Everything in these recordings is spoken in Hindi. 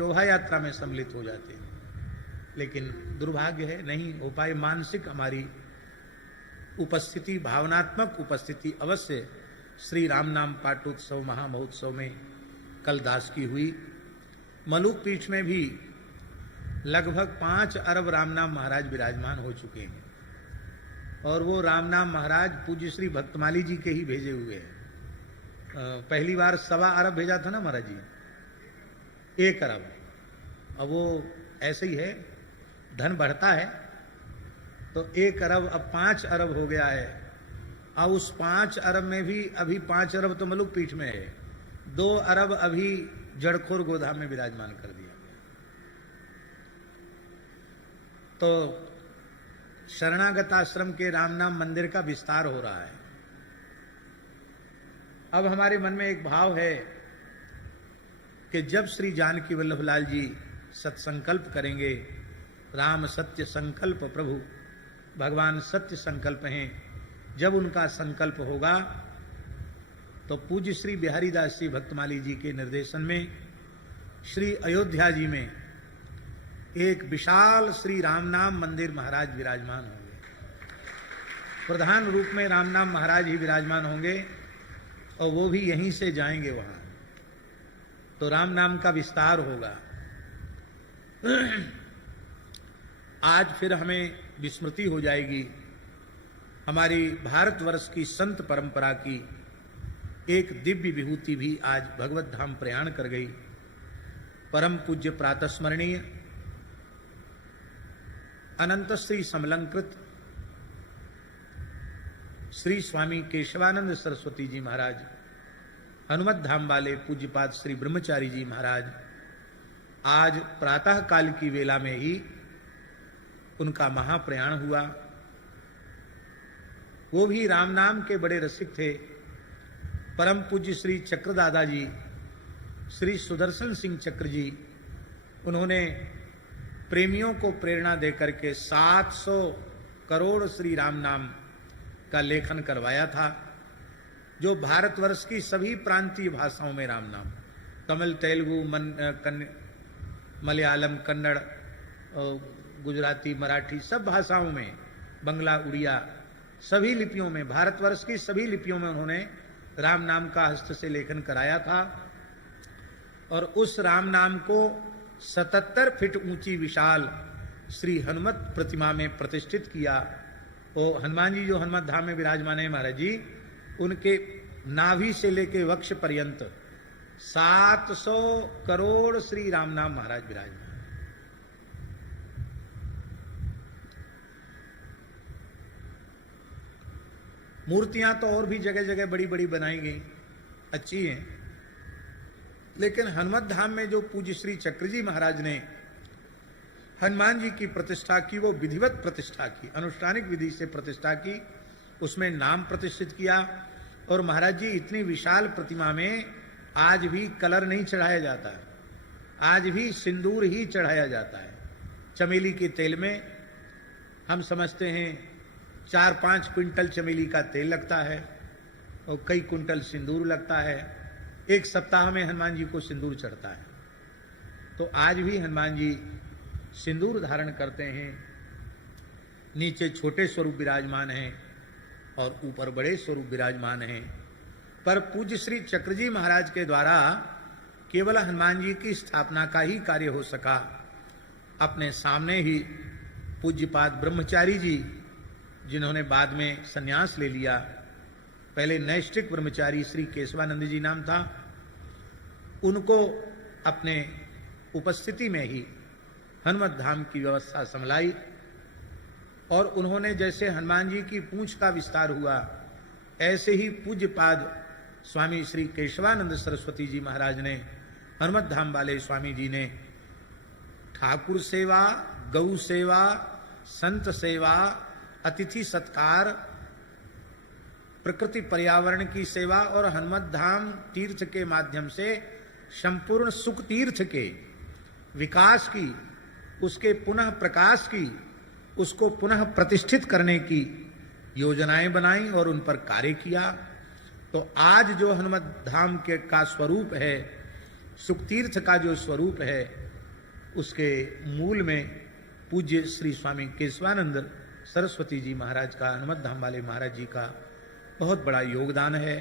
शोभा यात्रा में सम्मिलित हो जाते हैं, लेकिन दुर्भाग्य है नहीं हो पाए। मानसिक हमारी उपस्थिति, भावनात्मक उपस्थिति अवश्य श्री राम नाम पाठोत्सव महामहोत्सव में कल दास की हुई। मलुक पीठ में भी लगभग 5 अरब रामनाम महाराज विराजमान हो चुके हैं, और वो रामनाम महाराज पूज्य श्री भक्तमाली जी के ही भेजे हुए हैं। पहली बार 1.25 अरब भेजा था ना महाराज जी, 1 अरब। अब वो ऐसे ही है, धन बढ़ता है, तो 1 अरब अब 5 अरब हो गया है। अब उस 5 अरब में भी अभी 5 अरब तो मलुक पीठ में है, 2 अरब अभी जड़खोर गोधाम में विराजमान कर दिया गया। तो शरणागत आश्रम के रामनाम मंदिर का विस्तार हो रहा है। अब हमारे मन में एक भाव है कि जब श्री जानकी वल्लभलाल जी सत्संकल्प करेंगे, राम सत्य संकल्प प्रभु, भगवान सत्य संकल्प हैं, जब उनका संकल्प होगा तो पूज्य श्री बिहारी दास जी भक्तमाली जी के निर्देशन में श्री अयोध्या जी में एक विशाल श्री रामनाम मंदिर महाराज विराजमान होंगे। प्रधान रूप में रामनाम महाराज ही विराजमान होंगे, और वो भी यहीं से जाएंगे वहां, तो राम नाम का विस्तार होगा। आज फिर हमें विस्मृति हो जाएगी हमारी भारतवर्ष की संत परंपरा की एक दिव्य विभूति भी आज भगवत धाम प्रयाण कर गई। परम पूज्य प्रातस्मरणीय अनंत श्री समलंकृत श्री स्वामी केशवानंद सरस्वती जी महाराज, हनुमत धाम वाले पूज्यपाद श्री ब्रह्मचारी जी महाराज, आज प्रातः काल की वेला में ही उनका महाप्रयाण हुआ। वो भी राम नाम के बड़े रसिक थे। परम पूज्य श्री चक्रदादा जी, श्री सुदर्शन सिंह चक्र जी, उन्होंने प्रेमियों को प्रेरणा देकर के 700 करोड़ श्री राम नाम का लेखन करवाया था, जो भारतवर्ष की सभी प्रांतीय भाषाओं में राम नाम, तमिल, तेलुगु, मलयालम, कन्नड़, गुजराती, मराठी, सब भाषाओं में, बंगला, उड़िया, सभी लिपियों में, भारतवर्ष की सभी लिपियों में उन्होंने राम नाम का हस्त से लेखन कराया था। और उस राम नाम को 77 फीट ऊंची विशाल श्री हनुमत प्रतिमा में प्रतिष्ठित किया। वो हनुमान जी जो हनुमत धाम में विराजमान है महाराज जी, उनके नाभि से लेके वक्ष पर्यंत 700 करोड़ श्री राम नाम महाराज विराजमान। मूर्तियां तो और भी जगह जगह बड़ी बड़ी बनाई गई, अच्छी हैं, लेकिन हनुमत धाम में जो पूज्य श्री चक्र जी महाराज ने हनुमान जी की प्रतिष्ठा की, वो विधिवत प्रतिष्ठा की, अनुष्ठानिक विधि से प्रतिष्ठा की, उसमें नाम प्रतिष्ठित किया। और महाराज जी इतनी विशाल प्रतिमा में आज भी कलर नहीं चढ़ाया जाता है, आज भी सिंदूर ही चढ़ाया जाता है। चमेली के तेल में हम समझते हैं 4-5 क्विंटल चमेली का तेल लगता है और कई कुंटल सिंदूर लगता है। 1 सप्ताह में हनुमान जी को सिंदूर चढ़ता है। तो आज भी हनुमान जी सिंदूर धारण करते हैं। नीचे छोटे स्वरूप विराजमान हैं और ऊपर बड़े स्वरूप विराजमान हैं। पर पूज्य श्री चक्र जी महाराज के द्वारा केवल हनुमान जी की स्थापना का ही कार्य हो सका। अपने सामने ही पूज्यपाद ब्रह्मचारी जी, जिन्होंने बाद में संन्यास ले लिया, पहले नैष्ठिक ब्रह्मचारी श्री केशवानंद जी नाम था, उनको अपने उपस्थिति में ही हनुमत धाम की व्यवस्था संभलाई। और उन्होंने जैसे हनुमान जी की पूंछ का विस्तार हुआ, ऐसे ही पूज्यपाद स्वामी श्री केशवानंद सरस्वती जी महाराज ने, हनुमत धाम वाले स्वामी जी ने ठाकुर सेवा, गौ सेवा, संत सेवा, अतिथि सत्कार, प्रकृति पर्यावरण की सेवा और हनुमत धाम तीर्थ के माध्यम से संपूर्ण सुख तीर्थ के विकास की, उसके पुनः प्रकाश की, उसको पुनः प्रतिष्ठित करने की योजनाएं बनाई और उन पर कार्य किया। तो आज जो हनुमत धाम के का स्वरूप है, सुख तीर्थ का जो स्वरूप है, उसके मूल में पूज्य श्री स्वामी केशवानंद सरस्वती जी महाराज का, हनुमत धाम वाले महाराज जी का बहुत बड़ा योगदान है।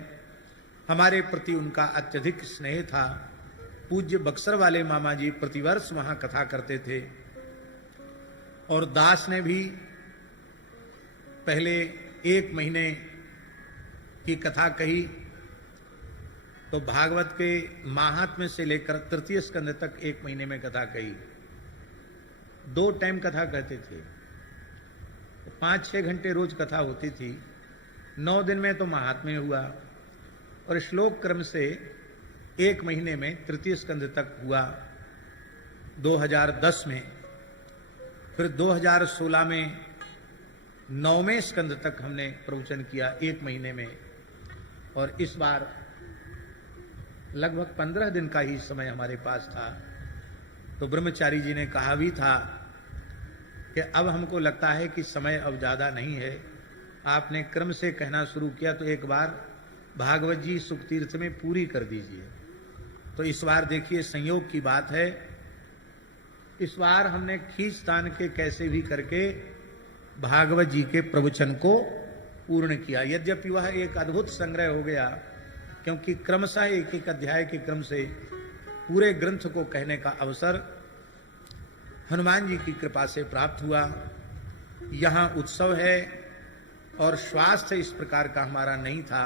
हमारे प्रति उनका अत्यधिक स्नेह था। पूज्य बक्सर वाले मामा जी प्रतिवर्ष वहां कथा करते थे, और दास ने भी पहले 1 महीने की कथा कही, तो भागवत के महात्म्य से लेकर तृतीय स्कंद तक 1 महीने में कथा कही। 2 टाइम कथा कहते थे, 5-6 घंटे रोज कथा होती थी। 9 दिन में तो महात्म्य हुआ, और श्लोक क्रम से 1 महीने में तृतीय स्कंद तक हुआ 2010 में। फिर 2016 में 9वें स्कंद तक हमने प्रवचन किया 1 महीने में, और इस बार लगभग 15 दिन का ही समय हमारे पास था। तो ब्रह्मचारी जी ने कहा भी था कि अब हमको लगता है कि समय अब ज्यादा नहीं है, आपने क्रम से कहना शुरू किया तो एक बार भागवत जी सुखतीर्थ में पूरी कर दीजिए। तो इस बार देखिए संयोग की बात है, इस बार हमने खींचतान के कैसे भी करके भागवत जी के प्रवचन को पूर्ण किया। यद्यपि वह एक अद्भुत संग्रह हो गया, क्योंकि क्रमशः एक एक अध्याय के क्रम से पूरे ग्रंथ को कहने का अवसर हनुमान जी की कृपा से प्राप्त हुआ। यहाँ उत्सव है, और स्वास्थ्य इस प्रकार का हमारा नहीं था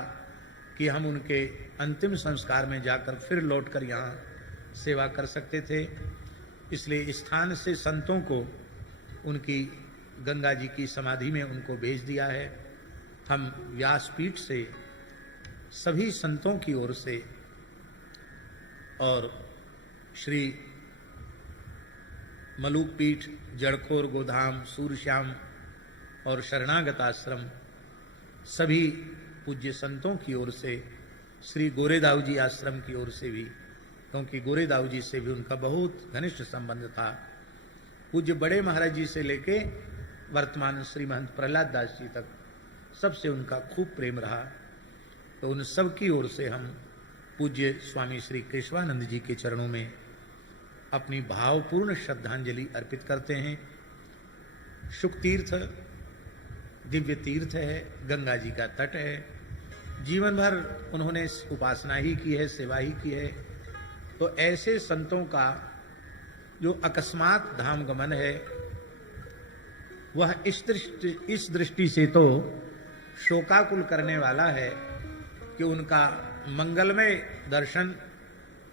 कि हम उनके अंतिम संस्कार में जाकर फिर लौटकर यहाँ सेवा कर सकते थे। इसलिए इस स्थान से संतों को उनकी गंगा जी की समाधि में उनको भेज दिया है। हम व्यासपीठ से सभी संतों की ओर से और श्री मलूक पीठ, जड़खोर, गोधाम, सूरश्याम और शरणागत आश्रम सभी पूज्य संतों की ओर से, श्री गोरेदाऊ जी आश्रम की ओर से भी, क्योंकि गोरेदाऊ जी से भी उनका बहुत घनिष्ठ संबंध था, पूज्य बड़े महाराज जी से लेके वर्तमान श्री महंत प्रहलाद दास जी तक सबसे उनका खूब प्रेम रहा। तो उन सब की ओर से हम पूज्य स्वामी श्री केशवानंद जी के चरणों में अपनी भावपूर्ण श्रद्धांजलि अर्पित करते हैं। शुक तीर्थ दिव्य तीर्थ है, गंगा जी का तट है, जीवन भर उन्होंने उपासना ही की है, सेवा ही की है। तो ऐसे संतों का जो अकस्मात धाम गमन है, वह इस दृष्टि से तो शोकाकुल करने वाला है कि उनका मंगलमय दर्शन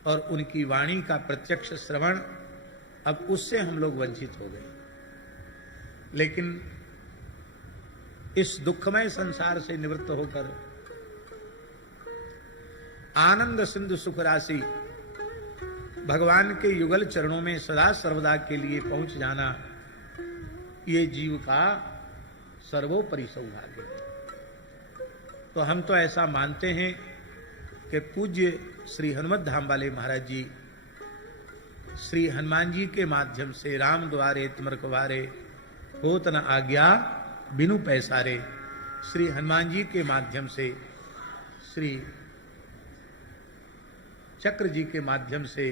और उनकी वाणी का प्रत्यक्ष श्रवण, अब उससे हम लोग वंचित हो गए। लेकिन इस दुखमय संसार से निवृत्त होकर आनंद सिंधु सुख राशि भगवान के युगल चरणों में सदा सर्वदा के लिए पहुंच जाना, ये जीव का सर्वोपरि सौभाग्य है। तो हम तो ऐसा मानते हैं कि पूज्य श्री हनुमत धाम वाले महाराज जी श्री हनुमान जी के माध्यम से राम द्वारे तुमरखवारे होत न आज्ञा बिनु पैसारे, श्री हनुमान जी के माध्यम से, श्री चक्र जी के माध्यम से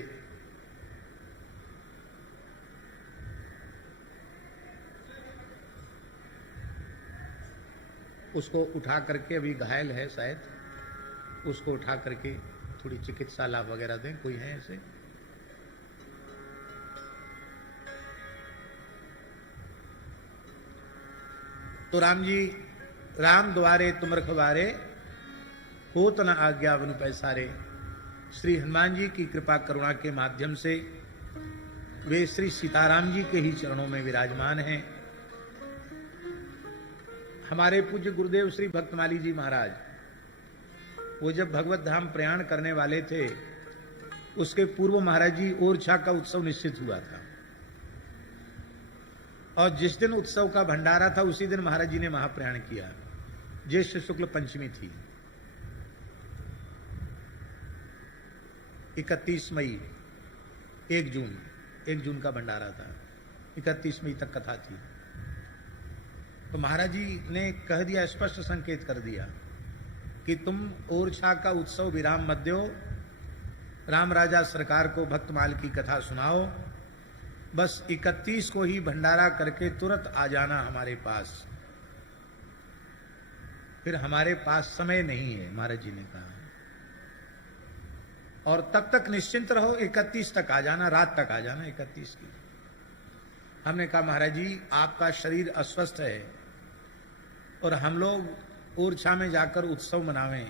उसको उठा करके, अभी घायल है शायद, उसको उठा करके थोड़ी चिकित्सा लाभ वगैरह दें। कोई है ऐसे? तो राम जी, राम द्वारे तुम रखवारे होत न आज्ञा बिनु पैसारे, श्री हनुमान जी की कृपा करुणा के माध्यम से वे श्री सीताराम जी के ही चरणों में विराजमान हैं। हमारे पूज्य गुरुदेव श्री भक्तमाली जी महाराज, वो जब भगवत धाम प्रयाण करने वाले थे, उसके पूर्व महाराज जी ओरछा का उत्सव निश्चित हुआ था, और जिस दिन उत्सव का भंडारा था उसी दिन महाराज जी ने महाप्रयाण किया। ज्येष्ठ शुक्ल पंचमी थी, 31 मई, 1 जून का भंडारा था, 31 मई तक कथा थी। तो महाराज जी ने कह दिया, स्पष्ट संकेत कर दिया कि तुम ओरछा का उत्सव विराम मत दो, राम राजा सरकार को भक्तमाल की कथा सुनाओ, बस 31 को ही भंडारा करके तुरंत आ जाना हमारे पास, फिर हमारे पास समय नहीं है, महाराज जी ने कहा। और तब तक निश्चिंत रहो, 31 तक आ जाना, रात तक आ जाना 31 की। हमने कहा महाराज जी आपका शरीर अस्वस्थ है और हम लोग ओरछा में जाकर उत्सव मनावें,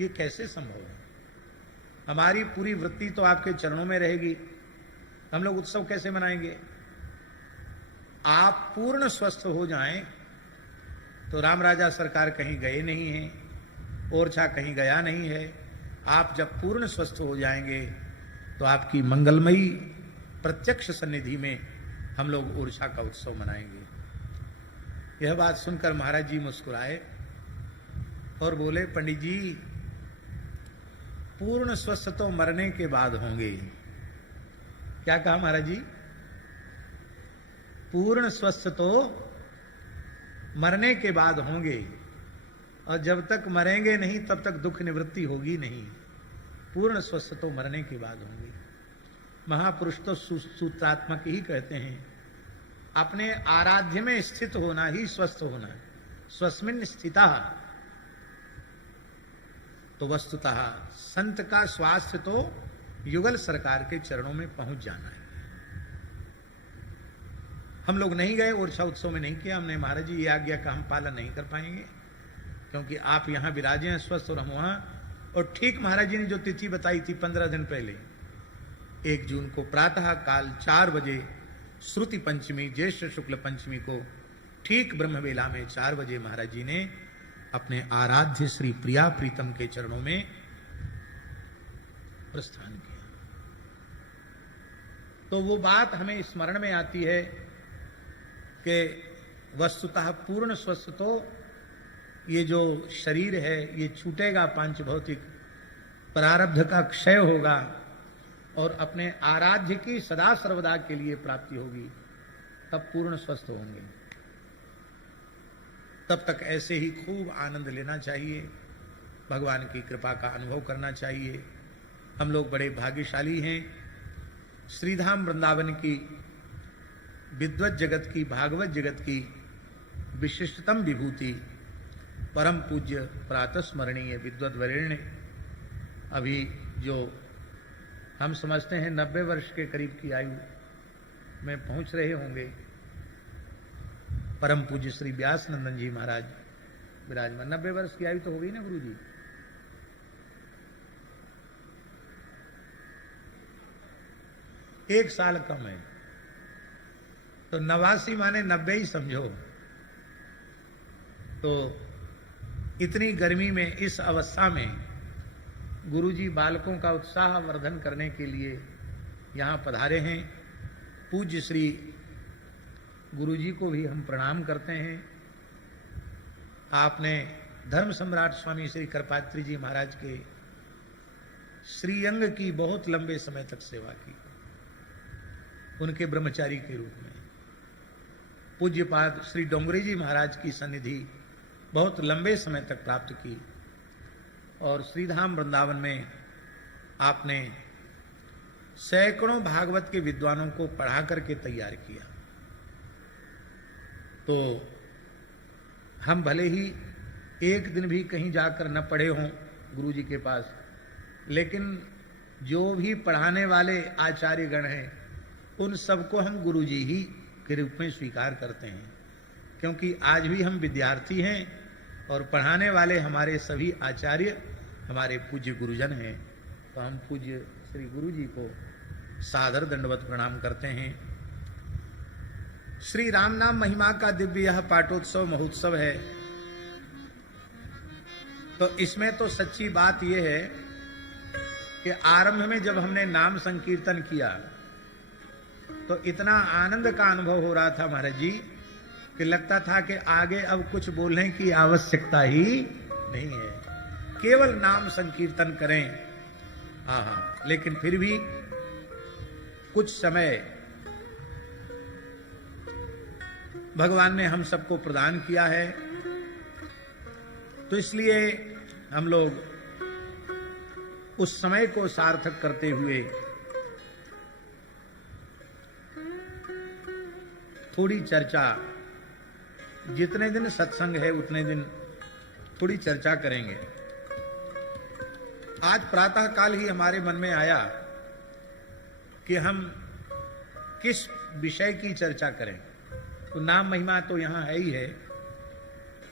ये कैसे संभव है? हमारी पूरी वृत्ति तो आपके चरणों में रहेगी, हम लोग उत्सव कैसे मनाएंगे? आप पूर्ण स्वस्थ हो जाएं तो राम राजा सरकार कहीं गए नहीं हैं, ओरछा कहीं गया नहीं है। आप जब पूर्ण स्वस्थ हो जाएंगे तो आपकी मंगलमयी प्रत्यक्ष सन्निधि में हम लोग ओरछा का उत्सव मनाएंगे। यह बात सुनकर महाराज जी मुस्कुराए और बोले, पंडित जी पूर्ण स्वस्थ तो मरने के बाद होंगे। क्या कहा महाराज जी? पूर्ण स्वस्थ तो मरने के बाद होंगे, और जब तक मरेंगे नहीं तब तक दुख निवृत्ति होगी नहीं। पूर्ण स्वस्थ तो मरने के बाद होंगे। महापुरुष तो सूत्रात्मक ही कहते हैं, अपने आराध्य में स्थित होना ही स्वस्थ होना। स्वस्मिन स्थिता, तो वस्तुतः संत का स्वास्थ्य तो युगल सरकार के चरणों में पहुंच जाना है। हम लोग नहीं गए, ओरछा उत्सव में नहीं किया हमने। महाराज जी ये आज्ञा का हम पालन नहीं कर पाएंगे, क्योंकि आप यहां विराजे हैं स्वस्थ और हम वहां। और ठीक महाराज जी ने जो तिथि बताई थी 15 दिन पहले, 1 जून को प्रातः काल 4 बजे श्रुति पंचमी, ज्येष्ठ शुक्ल पंचमी को ठीक ब्रह्म वेला में 4 बजे महाराज जी ने अपने आराध्य श्री प्रिया प्रीतम के चरणों में प्रस्थान किया। तो वो बात हमें स्मरण में आती है कि वस्तुतः पूर्ण स्वस्थ तो ये जो शरीर है ये छूटेगा, पांच भौतिक प्रारब्ध का क्षय होगा और अपने आराध्य की सदा सर्वदा के लिए प्राप्ति होगी, तब पूर्ण स्वस्थ होंगे। तब तक ऐसे ही खूब आनंद लेना चाहिए, भगवान की कृपा का अनुभव करना चाहिए। हम लोग बड़े भाग्यशाली हैं। श्रीधाम वृंदावन की विद्वत जगत की, भागवत जगत की विशिष्टतम विभूति परम पूज्य प्रातस्मरणीय विद्वत वरेण्य, अभी जो हम समझते हैं 90 वर्ष के करीब की आयु में पहुंच रहे होंगे, परम पूज्य श्री व्यास नंदन जी महाराज विराजमान। 90 वर्ष की आयु तो हो गई ना गुरु जी? एक साल कम है, तो 89 माने 90 ही समझो। तो इतनी गर्मी में, इस अवस्था में गुरुजी बालकों का उत्साह वर्धन करने के लिए यहाँ पधारे हैं। पूज्य श्री गुरुजी को भी हम प्रणाम करते हैं। आपने धर्म सम्राट स्वामी श्री कृपात्री जी महाराज के श्रीअंग की बहुत लंबे समय तक सेवा की, उनके ब्रह्मचारी के रूप में। पूज्यपाद श्री डोंगरी जी महाराज की सन्निधि बहुत लंबे समय तक प्राप्त की, और श्रीधाम वृंदावन में आपने सैकड़ों भागवत के विद्वानों को पढ़ा करके तैयार किया। तो हम भले ही एक दिन भी कहीं जाकर न पढ़े हों गुरु जी के पास, लेकिन जो भी पढ़ाने वाले आचार्य गण हैं उन सबको हम गुरु जी ही के रूप में स्वीकार करते हैं, क्योंकि आज भी हम विद्यार्थी हैं और पढ़ाने वाले हमारे सभी आचार्य हमारे पूज्य गुरुजन हैं। तो हम पूज्य श्री गुरु जी को सादर दंडवत प्रणाम करते हैं। श्री राम नाम महिमा का दिव्य यह पाठोत्सव महोत्सव है। तो इसमें तो सच्ची बात यह है कि आरंभ में जब हमने नाम संकीर्तन किया तो इतना आनंद का अनुभव हो रहा था महाराज जी कि लगता था कि आगे अब कुछ बोलने की आवश्यकता ही नहीं है, केवल नाम संकीर्तन करें। हाँ, लेकिन फिर भी कुछ समय भगवान ने हम सबको प्रदान किया है, तो इसलिए हम लोग उस समय को सार्थक करते हुए थोड़ी चर्चा, जितने दिन सत्संग है उतने दिन थोड़ी चर्चा करेंगे। आज प्रातः काल ही हमारे मन में आया कि हम किस विषय की चर्चा करें। तो नाम महिमा तो यहां है ही है,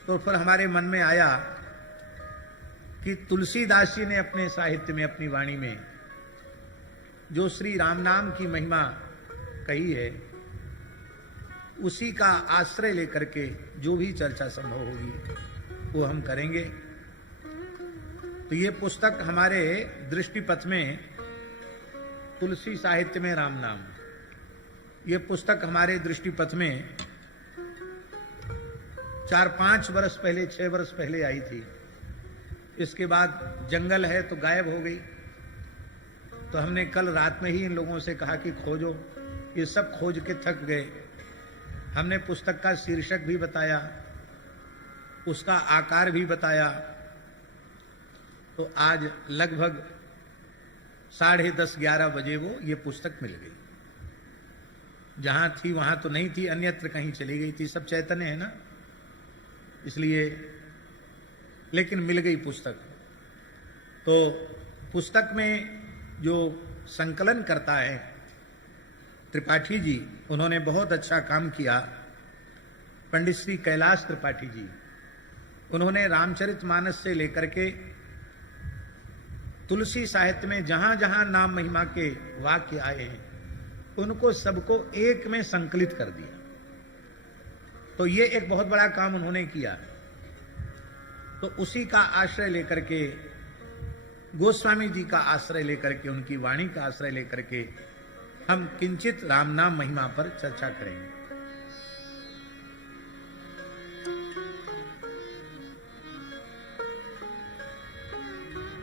तो फिर हमारे मन में आया कि तुलसीदास जी ने अपने साहित्य में, अपनी वाणी में जो श्री राम नाम की महिमा कही है, उसी का आश्रय लेकर के जो भी चर्चा संभव होगी वो हम करेंगे। तो ये पुस्तक हमारे दृष्टिपथ में तुलसी साहित्य में राम नाम, ये पुस्तक हमारे दृष्टिपथ में 4-5 वर्ष पहले, 6 वर्ष पहले आई थी। इसके बाद जंगल है तो गायब हो गई। तो हमने कल रात में ही इन लोगों से कहा कि खोजो। ये सब खोज के थक गए। हमने पुस्तक का शीर्षक भी बताया, उसका आकार भी बताया। तो आज लगभग 10:30-11 बजे वो ये पुस्तक मिल गई। जहां थी वहां तो नहीं थी, अन्यत्र कहीं चली गई थी। सब चैतन्य है ना, इसलिए, लेकिन मिल गई पुस्तक। तो पुस्तक में जो संकलन करता है त्रिपाठी जी, उन्होंने बहुत अच्छा काम किया। पंडित श्री कैलाश त्रिपाठी जी, उन्होंने रामचरितमानस से लेकर के तुलसी साहित्य में जहां जहां नाम महिमा के वाक्य आए हैं, उनको सबको एक में संकलित कर दिया। तो ये एक बहुत बड़ा काम उन्होंने किया। तो उसी का आश्रय लेकर के, गोस्वामी जी का आश्रय लेकर के, उनकी वाणी का आश्रय लेकर के हम किंचित राम नाम महिमा पर चर्चा करेंगे।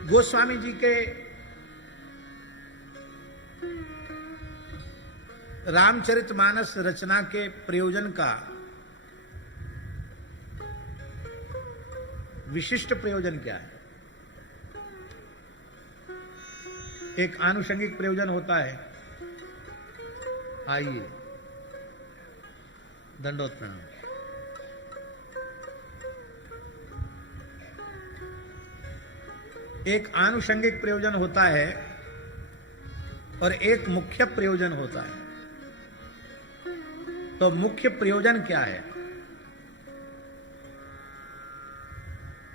गोस्वामी जी के रामचरितमानस रचना के प्रयोजन का विशिष्ट प्रयोजन क्या है? एक आनुषंगिक प्रयोजन होता है। आइए, दंडोत प्रणाम। एक आनुषंगिक प्रयोजन होता है और एक मुख्य प्रयोजन होता है। तो मुख्य प्रयोजन क्या है?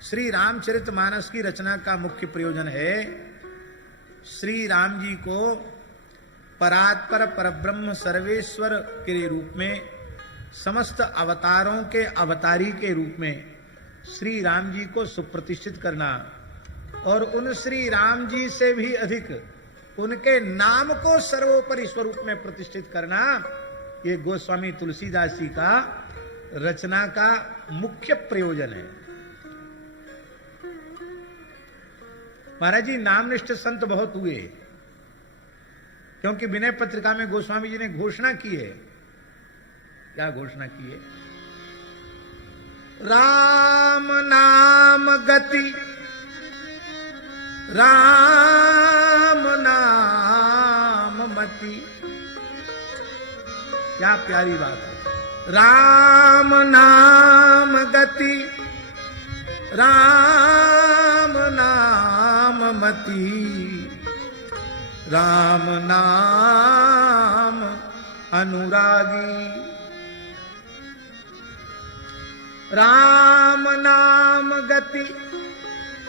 श्री रामचरितमानस की रचना का मुख्य प्रयोजन है श्री राम जी को परात्पर परब्रह्म सर्वेश्वर के रूप में, समस्त अवतारों के अवतारी के रूप में श्री राम जी को सुप्रतिष्ठित करना, और उन श्री राम जी से भी अधिक उनके नाम को सर्वोपरि स्वरूप में प्रतिष्ठित करना, ये गोस्वामी तुलसीदास जी का रचना का मुख्य प्रयोजन है। महाराज जी, नामनिष्ठ संत बहुत हुए, क्योंकि विनय पत्रिका में गोस्वामी जी ने घोषणा की है। क्या घोषणा की है? राम नाम गति, राम नाम मति। क्या प्यारी बात है। राम नाम गति, राम नाम मति, राम नाम अनुरागी। राम नाम गति,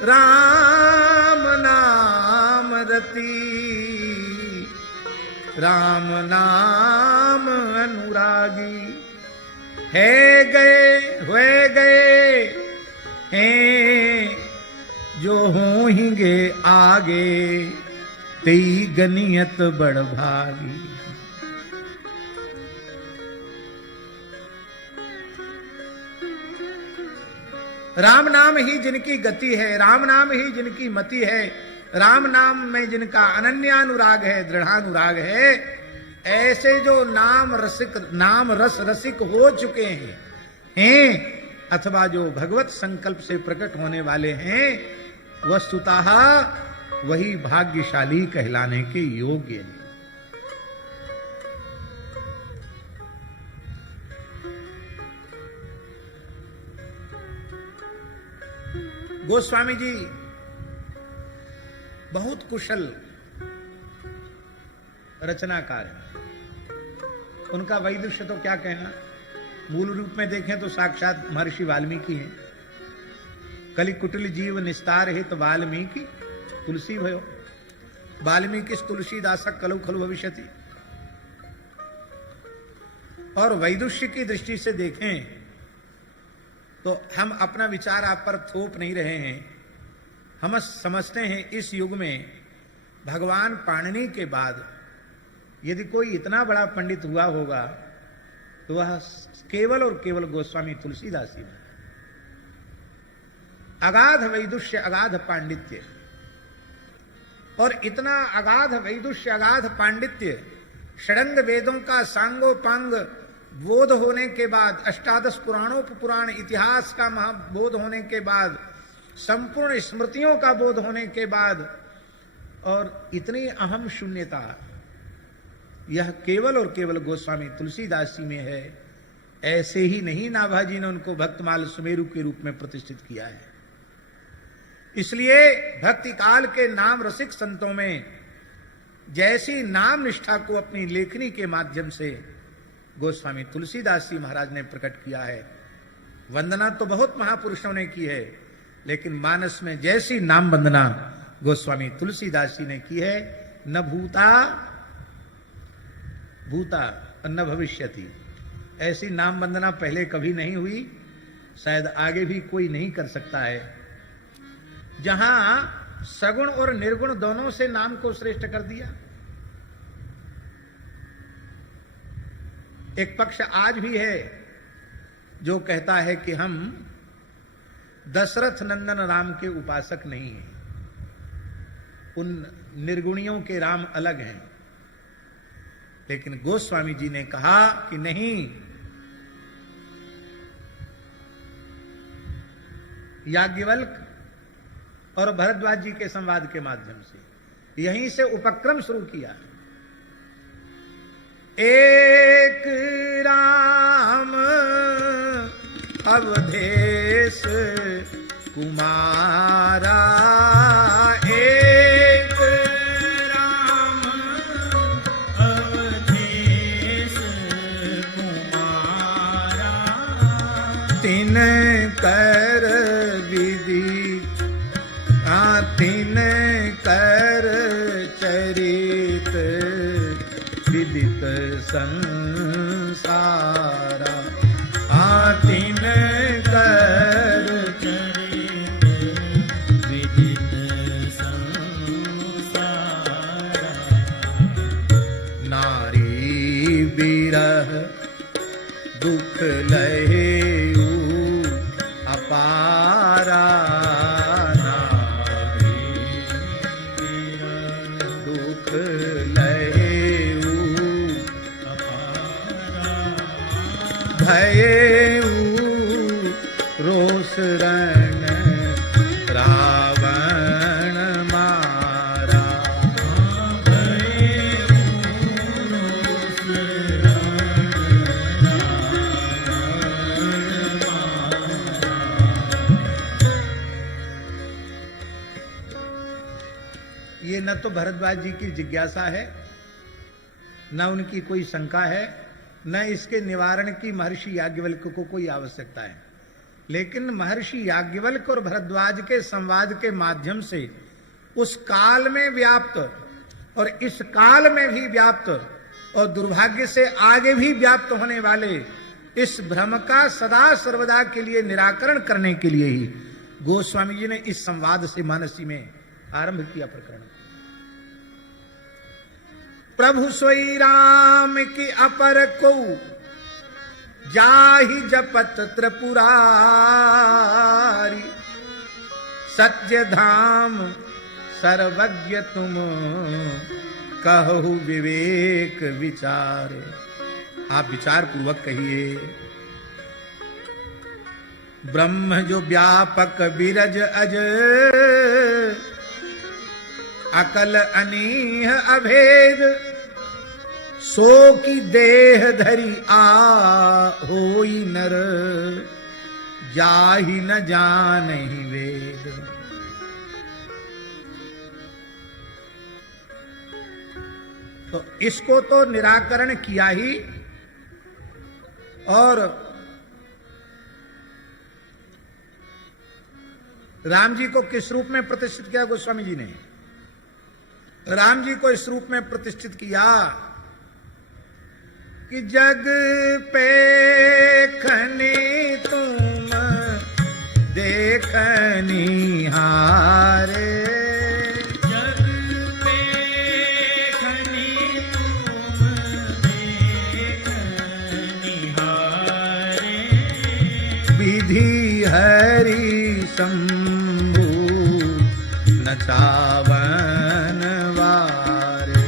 राम नाम रति, राम नाम अनुरागी। है गए हुए गए हैं जो होंगे आगे, तेई गनियत बड़ भागी। राम नाम ही जिनकी गति है, राम नाम ही जिनकी मति है, राम नाम में जिनका अनन्यानुराग है, दृढ़ानुराग है, ऐसे जो नाम रस रसिक हो चुके हैं अथवा जो भगवत संकल्प से प्रकट होने वाले हैं, वस्तुतः वही भाग्यशाली कहलाने के योग्य है। गोस्वामी जी बहुत कुशल रचनाकार है। उनका वैदुष्य तो क्या कहना, मूल रूप में देखें तो साक्षात महर्षि वाल्मीकि हैं। कलि कुटिल जीव निस्तार हित वाल्मीकि तुलसी भयो, वाल्मीकि तुलसीदासक कलौ खलु भविष्यति। और वैदुष्य की दृष्टि से देखें तो हम अपना विचार आप पर थोप नहीं रहे हैं। हम समझते हैं इस युग में भगवान पाणिनि के बाद यदि कोई इतना बड़ा पंडित हुआ होगा तो वह केवल और केवल गोस्वामी तुलसीदास ही। अगाध वैदुष्य, अगाध पांडित्य, और इतना अगाध वैदुष्य, अगाध पांडित्य, षडंग वेदों का सांगोपांग बोध होने के बाद, अष्टादश पुराणोपपुराण इतिहास का महाबोध होने के बाद, संपूर्ण स्मृतियों का बोध होने के बाद, और इतनी अहम शून्यता, यह केवल और केवल गोस्वामी तुलसीदास जी में है। ऐसे ही नहीं नाभाजी ने उनको भक्तमाल सुमेरु के रूप में प्रतिष्ठित किया है। इसलिए भक्ति काल के नाम रसिक संतों में जैसी नाम निष्ठा को अपनी लेखनी के माध्यम से गोस्वामी तुलसीदास जी महाराज ने प्रकट किया है। वंदना तो बहुत महापुरुषों ने की है, लेकिन मानस में जैसी नाम वंदना गोस्वामी तुलसीदास जी ने की है, न भूता न भविष्यति, ऐसी नाम वंदना पहले कभी नहीं हुई, शायद आगे भी कोई नहीं कर सकता है। जहां सगुण और निर्गुण दोनों से नाम को श्रेष्ठ कर दिया। एक पक्ष आज भी है जो कहता है कि हम दशरथ नंदन राम के उपासक नहीं हैं, उन निर्गुणियों के राम अलग हैं। लेकिन गोस्वामी जी ने कहा कि नहीं, याज्ञवल्क और भरद्वाज जी के संवाद के माध्यम से यहीं से उपक्रम शुरू किया। एक राम अवधेश कुमारा, एक राम अवधेश कुमारा, तिन कर विधि तिन कर चरित विदित संसारा, तिन कर चरित विदित संसारा, नारी बिरह दुख लहेउ अपारा, रोष रण रावण मारा, रोष ये न तो भरद्वाज जी की जिज्ञासा है, न उनकी कोई शंका है, न इसके निवारण की महर्षि याज्ञवल्क को कोई आवश्यकता है। लेकिन महर्षि याज्ञवल्क और भरद्वाज के संवाद के माध्यम से उस काल में व्याप्त और इस काल में भी व्याप्त और दुर्भाग्य से आगे भी व्याप्त होने वाले इस भ्रम का सदा सर्वदा के लिए निराकरण करने के लिए ही गोस्वामी जी ने इस संवाद से मानसी में आरंभ किया प्रकरण। प्रभु सोई राम की अपर को जाहि जपत त्रिपुरारी, सत्य धाम सर्वज्ञ तुम कहु विवेक विचारे। आप विचार पूर्वक कहिए। ब्रह्म जो व्यापक विरज अज, अकल अनीह अभेद, सो की देह धरी आ होई नर, जाहि न जानहि वेद। तो इसको तो निराकरण किया ही, और राम जी को किस रूप में प्रतिष्ठित किया गोस्वामी जी ने? राम जी को इस रूप में प्रतिष्ठित किया कि जग पे खनी तुम देखनी हारे, जग पे खनी तुम देखनी हारे, विधि हरि शंभु नचावन वारे।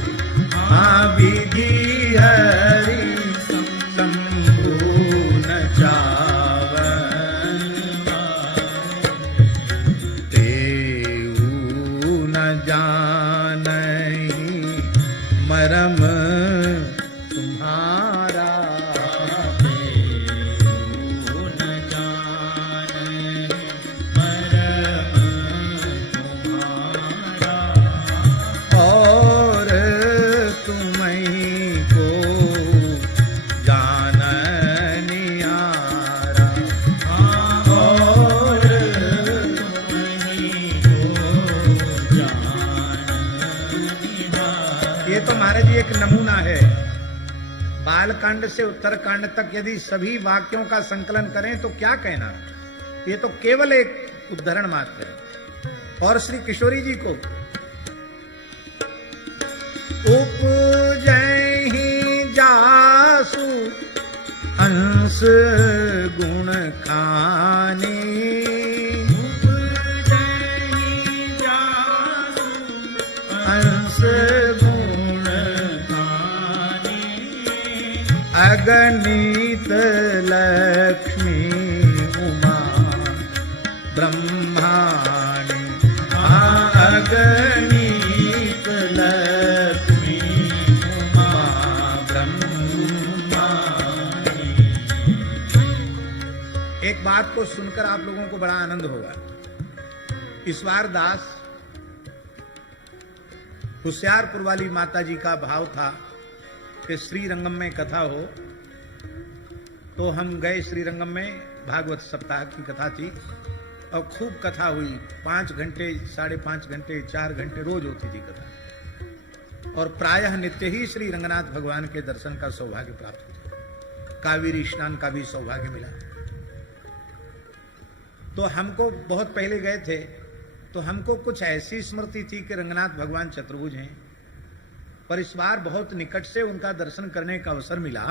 हाँ, विधि हरि शंभु नचावन वारे, तेऊ न जानहि मरम तुम्हारा, और तुम्हीं को जाननियारा, और तुम्हीं को जाननियारा। ये तो महाराज जी एक नमूना है। बालकांड से उत्तरकांड तक यदि सभी वाक्यों का संकलन करें तो क्या कहना, ये तो केवल एक उदाहरण मात्र है। और श्री किशोरी जी को उपजहि जासु हंस गुण खानी, उपजहि जासु हंस गुण खानी, अगणित लक्ष्मी उमा ब्रह्माणी। अगणित लक्ष्मी उमा ब्रह्माणी। एक बात को सुनकर आप लोगों को बड़ा आनंद होगा। ईश्वर दास होशियारपुर वाली माता जी का भाव था कि श्रीरंगम में कथा हो, तो हम गए श्रीरंगम में। भागवत सप्ताह की कथा थी और खूब कथा हुई। 5 घंटे, 5.5 घंटे, 4 घंटे रोज होती थी कथा। और प्रायः नित्य ही श्री रंगनाथ भगवान के दर्शन का सौभाग्य प्राप्त हुआ। कावेरी स्नान का भी सौभाग्य मिला। तो हमको बहुत पहले गए थे, तो हमको कुछ ऐसी स्मृति थी कि रंगनाथ भगवान चतुर्भुज हैं, पर इस बार बहुत निकट से उनका दर्शन करने का अवसर मिला।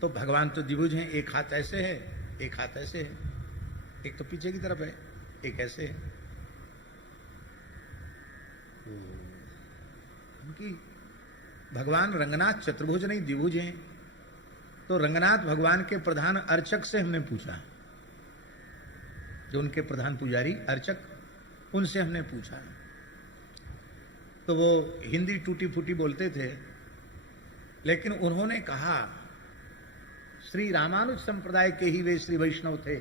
तो भगवान तो द्विभुज हैं, एक हाथ ऐसे है, एक हाथ ऐसे है, एक तो पीछे की तरफ है, एक ऐसे है। उनकी भगवान रंगनाथ चतुर्भुज नहीं द्विभुज हैं। तो रंगनाथ भगवान के प्रधान अर्चक से हमने पूछा, जो उनके प्रधान पुजारी अर्चक, उनसे हमने पूछा। तो वो हिंदी टूटी फूटी बोलते थे, लेकिन उन्होंने कहा श्री रामानुज संप्रदाय के ही वे श्री वैष्णव थे,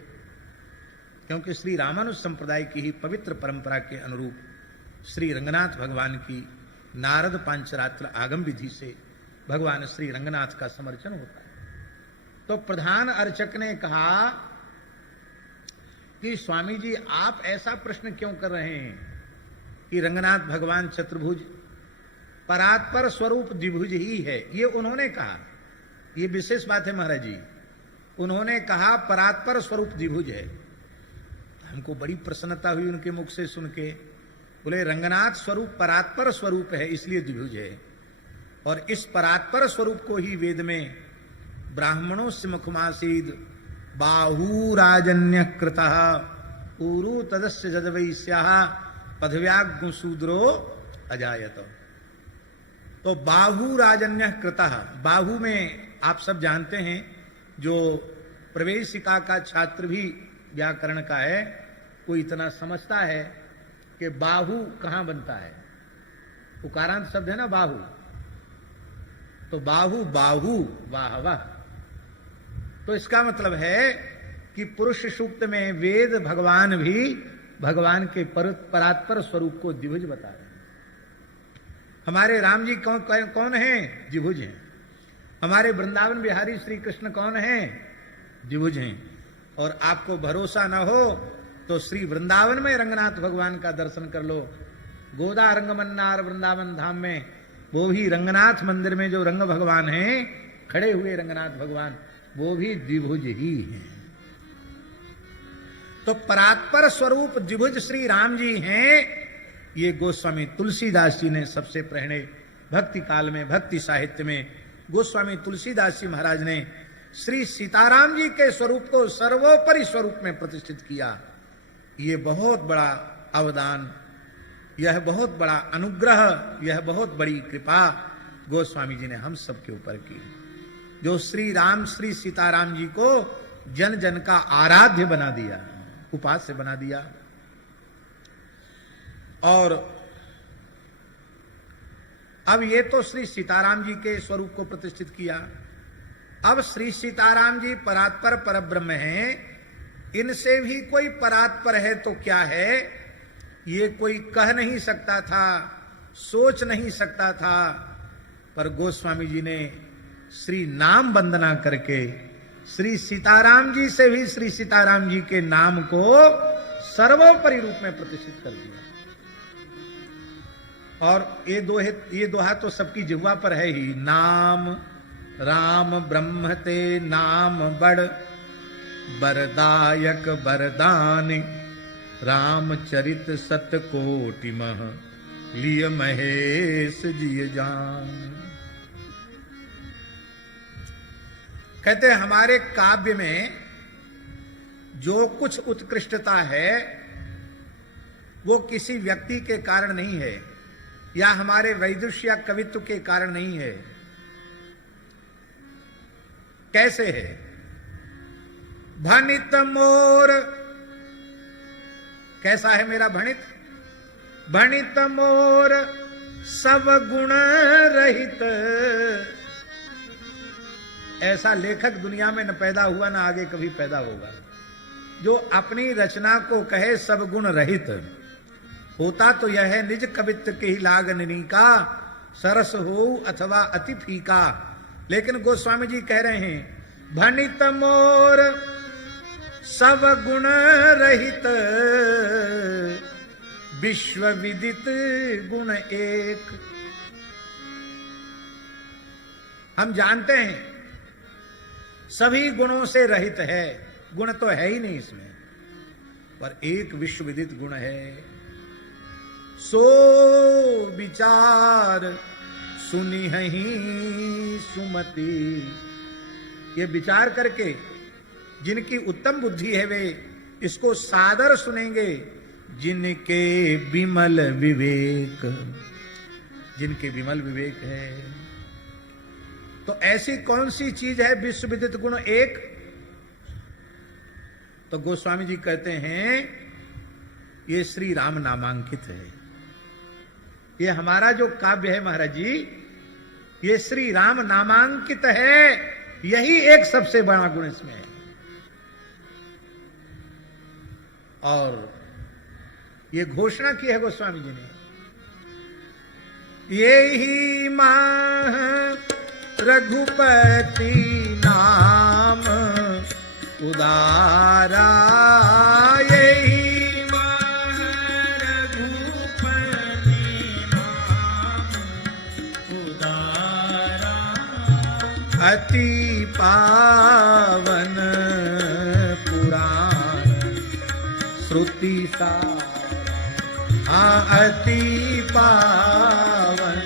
क्योंकि श्री रामानुज संप्रदाय की ही पवित्र परंपरा के अनुरूप श्री रंगनाथ भगवान की नारद पांचरात्र आगम विधि से भगवान श्री रंगनाथ का समर्चन होता है। तो प्रधान अर्चक ने कहा कि स्वामी जी आप ऐसा प्रश्न क्यों कर रहे हैं कि रंगनाथ भगवान चतुर्भुज, परात्पर स्वरूप द्विभुज ही है। ये उन्होंने कहा, ये विशेष बात है महाराज जी। उन्होंने कहा परात्पर स्वरूप द्विभुज है। हमको बड़ी प्रसन्नता हुई उनके मुख से सुन के। बोले रंगनाथ स्वरूप परात्पर स्वरूप है, इसलिए द्विभुज है। और इस परात्पर स्वरूप को ही वेद में ब्राह्मणों से मुखमासीद बाहुराजन्य कृतः ऊरु तदस्य जदवैस्याः पदव्याग्शूद्रो अजायत। तो बाहुराजन्य कृतः, बाहु में आप सब जानते हैं, जो प्रवेशिका का छात्र भी व्याकरण का है, वो इतना समझता है कि बाहु कहां बनता है। उकारांत शब्द है ना बाहु, तो बाहु बाहु वाह वाह। तो इसका मतलब है कि पुरुष सूक्त में वेद भगवान भी भगवान के परात्पर स्वरूप को द्विभुज बता रहे हैं। हमारे राम जी कौन हैं? द्विभुज हैं। हमारे वृंदावन बिहारी श्री कृष्ण कौन हैं? द्विभुज हैं। और आपको भरोसा न हो तो श्री वृंदावन में रंगनाथ भगवान का दर्शन कर लो। गोदा रंगमन्नार वृंदावन धाम में वो भी रंगनाथ मंदिर में जो रंग भगवान हैं, खड़े हुए रंगनाथ भगवान, वो भी द्विभुज ही हैं। तो परात्पर स्वरूप द्विभुज श्री राम जी हैं। ये गोस्वामी तुलसीदास जी ने सबसे पहले भक्ति काल में, भक्ति साहित्य में गोस्वामी तुलसीदास जी महाराज ने श्री सीताराम जी के स्वरूप को सर्वोपरि स्वरूप में प्रतिष्ठित किया। ये बहुत बड़ा अवदान, यह बहुत बड़ा अनुग्रह, यह बहुत बड़ी कृपा गोस्वामी जी ने हम सबके ऊपर की, जो श्री राम श्री सीताराम जी को जन जन का आराध्य बना दिया, उपास्य बना दिया। और अब ये तो श्री सीताराम जी के स्वरूप को प्रतिष्ठित किया। अब श्री सीताराम जी परात्पर परब्रह्म हैं, इनसे भी कोई परात्पर है तो क्या है, ये कोई कह नहीं सकता था, सोच नहीं सकता था। पर गोस्वामी जी ने श्री नाम वंदना करके श्री सीताराम जी से भी श्री सीताराम जी के नाम को सर्वोपरि रूप में प्रतिष्ठित कर दिया। और ये दोहा तो सबकी जिह्वा पर है ही। नाम राम ब्रह्म ते नाम बड़, बरदायक बरदान, रामचरित सत कोटि मह, लिय महेश जिय जान। कहते हैं हमारे काव्य में जो कुछ उत्कृष्टता है वो किसी व्यक्ति के कारण नहीं है, या हमारे वैदुष्य कवित्व के कारण नहीं है। कैसे है? भणित मोर, कैसा है मेरा भणित? भणित मोर सब गुण रहित। ऐसा लेखक दुनिया में न पैदा हुआ न आगे कभी पैदा होगा, जो अपनी रचना को कहे सब गुण रहित। होता तो यह है निज कवित्व के ही लागननी का, सरस हो अथवा अति फीका। लेकिन गोस्वामी जी कह रहे हैं भणित मोर सब गुण रहित, विश्व विदित गुण एक। हम जानते हैं सभी गुणों से रहित है, गुण तो है ही नहीं इसमें, पर एक विश्व विदित गुण है। सो विचार सुनिहि सुमति। ये विचार करके जिनकी उत्तम बुद्धि है वे इसको सादर सुनेंगे। जिनके विमल विवेक, जिनके विमल विवेक है। तो ऐसी कौन सी चीज है विश्व विदित गुण एक? तो गोस्वामी जी कहते हैं ये श्री राम नामांकित है। ये हमारा जो काव्य है महाराज जी, ये श्री राम नामांकित है। यही एक सबसे बड़ा गुण इसमें है। और ये घोषणा की है गोस्वामी जी ने, ये ही माह रघुपति नाम उदारा। यही माह रघुपति नाम उदारा, अति पावन पुराण श्रुति सार। अति पावन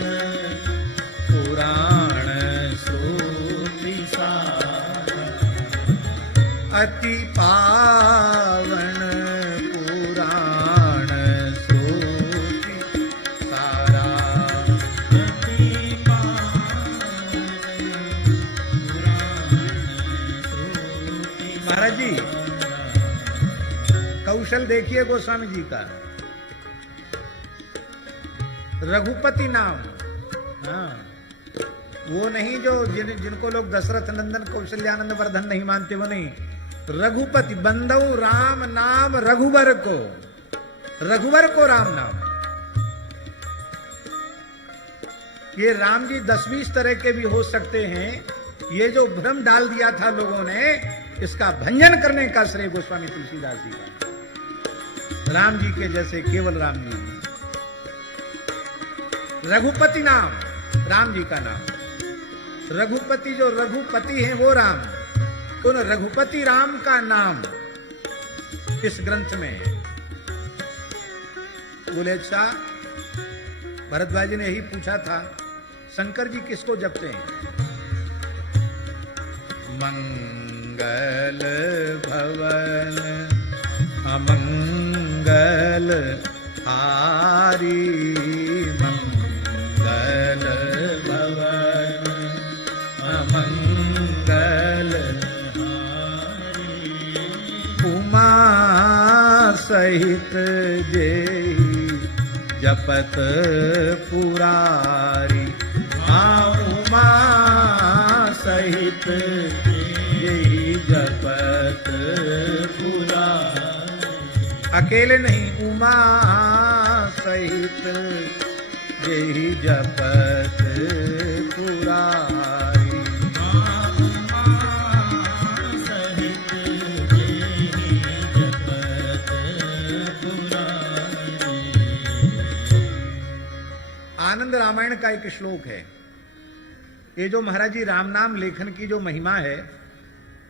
पुराण श्रुति सार। अति पावन पुराण श्रुति सारा। अति पावन महाराज जी कौशल देखिए गोस्वामी जी का। रघुपति नाम, हाँ, वो नहीं जो जिनको लोग दशरथ नंदन कौशल्यानंद वर्धन नहीं मानते, वो नहीं। रघुपति बंदौ राम नाम रघुवर को राम नाम। ये राम जी 10-20 तरह के भी हो सकते हैं। ये जो भ्रम डाल दिया था लोगों ने, इसका भंजन करने का श्रेय गोस्वामी तुलसीदास जी का। राम जी के जैसे केवल राम जी। रघुपति नाम राम जी का नाम। रघुपति जो रघुपति हैं वो राम। उन रघुपति राम का नाम इस ग्रंथ में है। बोले अच्छा, भरद्वाज जी ने यही पूछा था, शंकर जी किसको जपते हैं? मंगल भवन अमंगल हारी, मंगल भवन अमंगल हारी, उमा सहित जेहि जपत पुरारी। उमा सहित जेहि जपत पुरारी। अकेले नहीं, उमा सहित जेहि जपत पुरारी। सहित जेहि जपत पुरारी। आनंद रामायण का एक श्लोक है। ये जो महाराज जी राम नाम लेखन की जो महिमा है,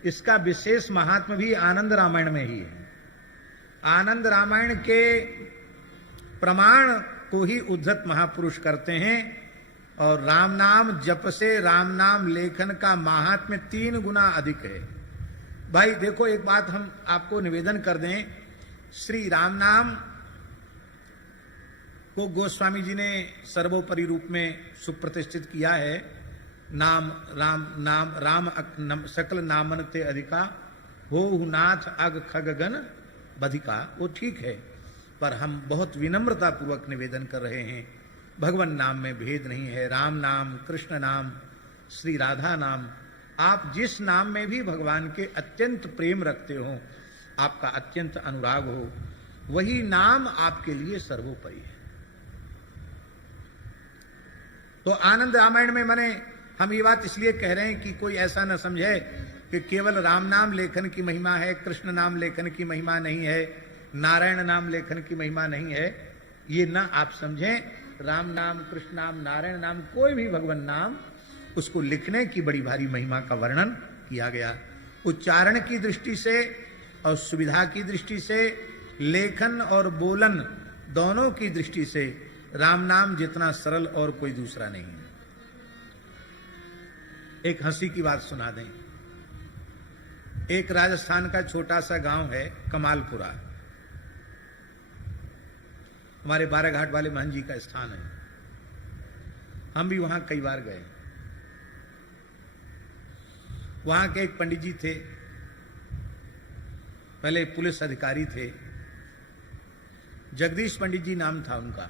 इसका विशेष महात्म भी आनंद रामायण में ही है। आनंद रामायण के प्रमाण को ही उद्धत महापुरुष करते हैं। और राम नाम जप से राम नाम लेखन का महात्म्य 3 गुना अधिक है। भाई देखो, एक बात हम आपको निवेदन कर दें, श्री राम नाम को गोस्वामी जी ने सर्वोपरि रूप में सुप्रतिष्ठित किया है। नाम राम नाम राम सकल नामन ते अधिका, हो नाथ अग खग गण बधिका। वो ठीक है, पर हम बहुत विनम्रता पूर्वक निवेदन कर रहे हैं, भगवान नाम में भेद नहीं है। राम नाम, कृष्ण नाम, श्री राधा नाम, आप जिस नाम में भी भगवान के अत्यंत प्रेम रखते हो, आपका अत्यंत अनुराग हो, वही नाम आपके लिए सर्वोपरि है। तो आनंद रामायण में मैंने हम ये बात इसलिए कह रहे हैं कि कोई ऐसा न समझे कि केवल राम नाम लेखन की महिमा है, कृष्ण नाम लेखन की महिमा नहीं है, नारायण नाम लेखन की महिमा नहीं है। ये ना आप समझें। राम नाम, कृष्ण नाम, नारायण नाम, कोई भी भगवान नाम, उसको लिखने की बड़ी भारी महिमा का वर्णन किया गया। उच्चारण की दृष्टि से और सुविधा की दृष्टि से, लेखन और बोलन दोनों की दृष्टि से राम नाम जितना सरल और कोई दूसरा नहीं है। एक हंसी की बात सुना दें। एक राजस्थान का छोटा सा गांव है कमालपुरा, हमारे बाराघाट वाले महन जी का स्थान है। हम भी वहां कई बार गए। वहां के एक पंडित जी थे, पहले पुलिस अधिकारी थे, जगदीश पंडित जी नाम था उनका।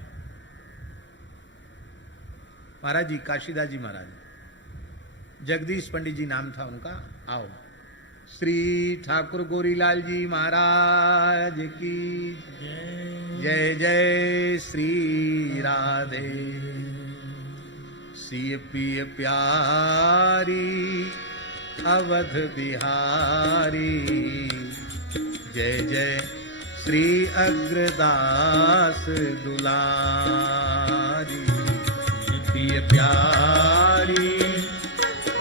महाराज जी, काशीदास जी महाराज, जगदीश पंडित जी नाम था उनका। आओ, श्री ठाकुर गोरीलाल जी महाराज की जय जय। श्री राधे सिय पिय प्यारी अवध बिहारी, जय जय श्री अग्रदास दुलारी। प्रिय प्यारी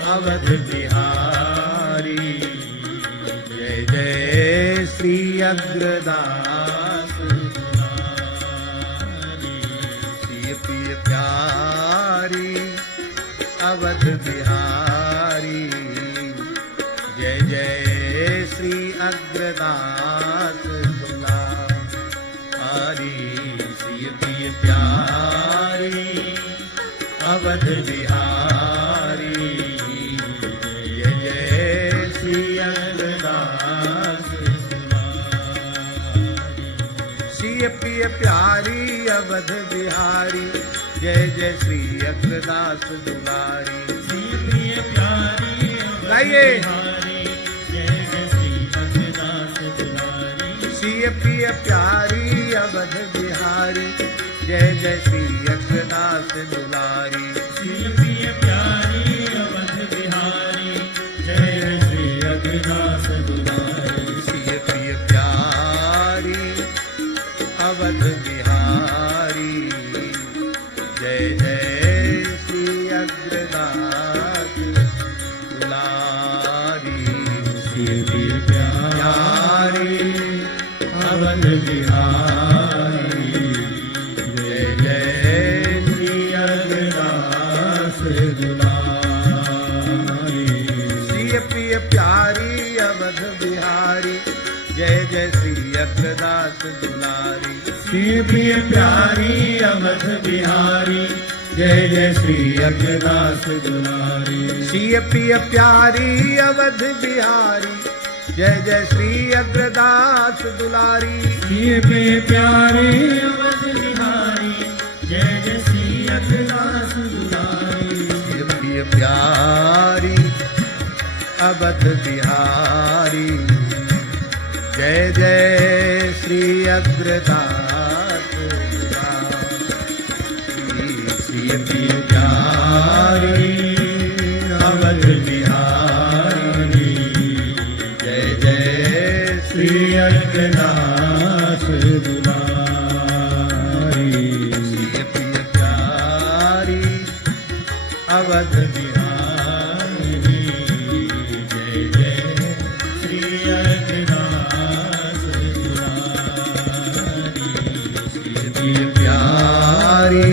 अवध बिहारी, जय जय श्री अग्रदास दुलारी। श्री प्रिय प्यारी अवध बिहारी, जय जय श्री अग्रदास दुलारी। श्री प्रिय प्यारी अवध बिहारी, जय जय श्री अग्रदास दुलारी। श्री प्रिय प्यारी अवध बिहारी, जय जय श्री अग्रदास दुलारी। श्री प्रिय प्यारी गाइए। जय जय श्री अग्रदास दुलारी। श्री प्रिय प्यारी अवध बिहारी, जय जय श्री अग्रदास दुलारी। श्री प्रिय प्यारी अवध बिहारी जय जय श्री अग्रदास दुलारी श्री प्रिय प्यारी अवध बिहारी जय जय श्री अग्रदास दुलारी श्री प्रिय प्यारी अवध बिहारी जय जय श्री अग्रदास दुलारी श्री प्रिय प्यारी अवध बिहारी जय जय श्री अग्रदास दुलारी श्री प्रिय प्यारी अवध बिहारी जय जय श्री अग्रदास दुलारी श्री प्रिय प्यारी अवध बिहारी जय जय श्री अग्रदास दुलारी श्री प्रिय प्यारी अवध बिहारी जय जय श्री अग्रदास दुलारी श्री प्रिय प्यारी अवध बिहारी जय जय श्री अग्रदास दुलारी श्री प्रिय प्यारी अवध बिहारी जय जय श्री अग्रदास दुलारी श्री प्रिय प्यारी अवध बिहारी जय जय श्री अग्रदास दुलारी श्री प्रिय प्यारी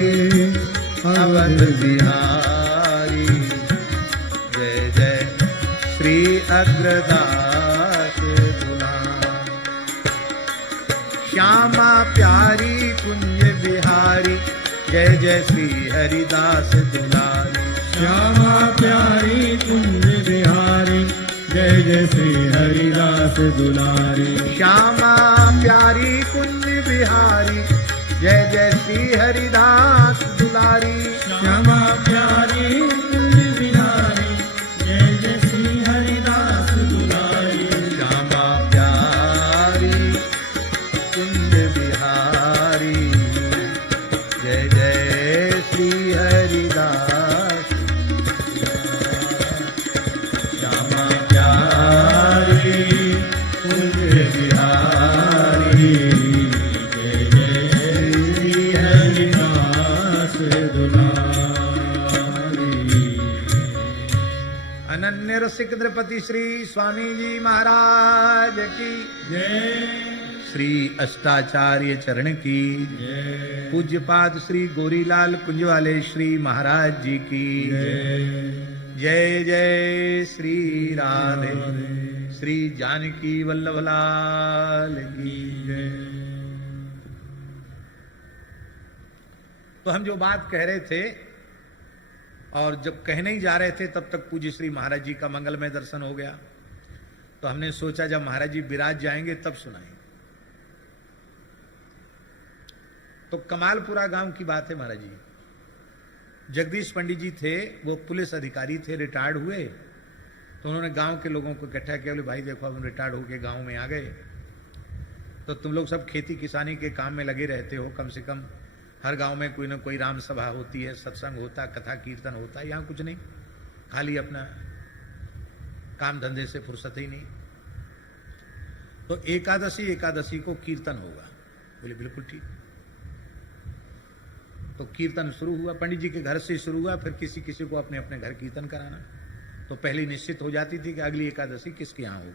अवध बिहारी जय जय श्री अग्रदास दुलारी श्यामा प्यारी कुंज बिहारी जय जय श्री हरिदास दुलारी श्यामा प्यारी कुंज बिहारी जय जय श्री हरिदास दुलारी श्यामा प्यारी कुंज बिहारी जय जय श्री हरिदास दुलारी श्यामा प्यारी कुंज बिहारी जय जय श्री हरिदास दुलारी श्यामा प्यारी कुंज बिहारी जय जय श्री हरिदास श्यामा प्यारी कुंज बिहारी जय जय श्री हरिदास दुलारी अनन्य रसिक नृपति श्री स्वामी जी महाराज की जय श्री अष्टाचार्य चरण की जय पूज्यपाद श्री गोरीलाल कुंजवाले श्री महाराज जी की जय जय श्री राधे श्री जानकी वल्लभ लाल की जय। तो हम जो बात कह रहे थे और जब कहने ही जा रहे थे तब तक पूज्य श्री महाराज जी का मंगलमय दर्शन हो गया। तो हमने सोचा जब महाराज जी विराज जाएंगे तब सुनाएंगे। तो कमालपुरा गांव की बात है। महाराज जी जगदीश पंडित जी थे, वो पुलिस अधिकारी थे, रिटायर्ड हुए। तो उन्होंने गांव के लोगों को इकट्ठा किया, बोले भाई देखो हम रिटायर्ड होके गांव में आ गए, तो तुम लोग सब खेती किसानी के काम में लगे रहते हो, कम से कम हर गांव में कोई ना कोई राम सभा होती है, सत्संग होता, कथा कीर्तन होता है। यहाँ कुछ नहीं, खाली अपना काम धंधे से फुर्सत ही नहीं। तो एकादशी को कीर्तन होगा। बोले बिल्कुल ठीक। तो कीर्तन शुरू हुआ, पंडित जी के घर से शुरू हुआ, फिर किसी किसी को अपने अपने घर कीर्तन कराना। तो पहले निश्चित हो जाती थी कि अगली एकादशी किसके यहाँ होगी,